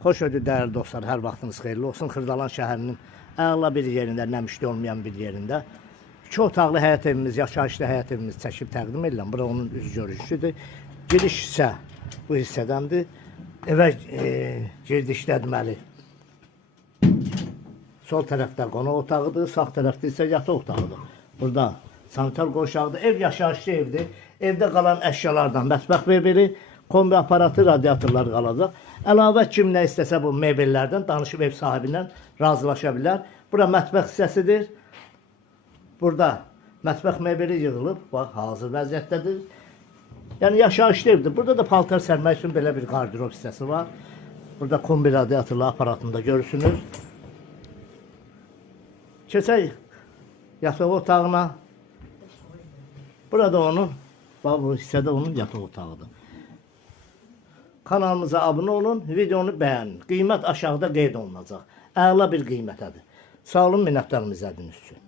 Xoş gördük dəyərli dostlar, hər vaxtınız xeyirli olsun. Xırdalan şəhərinin əla bir yerində, nəmişli olmayan bir yerində 2 otaqlı həyət evimiz, yaşayışlı həyət evimiz çəkib təqdim edirəm. Bura onun üz görüşüdür. Giriş hissə bu hissədəndir. Evə girdikdə deməli sol tərəfdə qonaq otağıdır, sağ tərəfdə isə yataq otağıdır. Burada sanitar qoşağıdır. Ev yaşayışlı evdir. Evdə qalan əşyalardan mətbəx mebeli, kombi aparatı, radiatorlar qalacaq. Əlavə kim nə istəsə bu mebellərdən danışıb ev sahibindən razılaşa bilər. Bura mətbəx hissəsidir. Burada mətbəx mebeli yığılıb, bax, hazır vəziyyətdədir. Yəni yaşayışlı evdir. Burada da paltar sərmək üçün belə bir qardirob hissəsi var. Burada kombi radiatorlu aparatında görürsünüz. Keçək yataq otağına. Burada onun, bax bu hissədə onun yataq otağıdır. Kanalımıza abunə olun, videonu bəyənin. Qiymət aşağıda qeyd olunacaq. Əla bir qiymətədir. Sağ olun, minnətdarım izlədiyiniz üçün.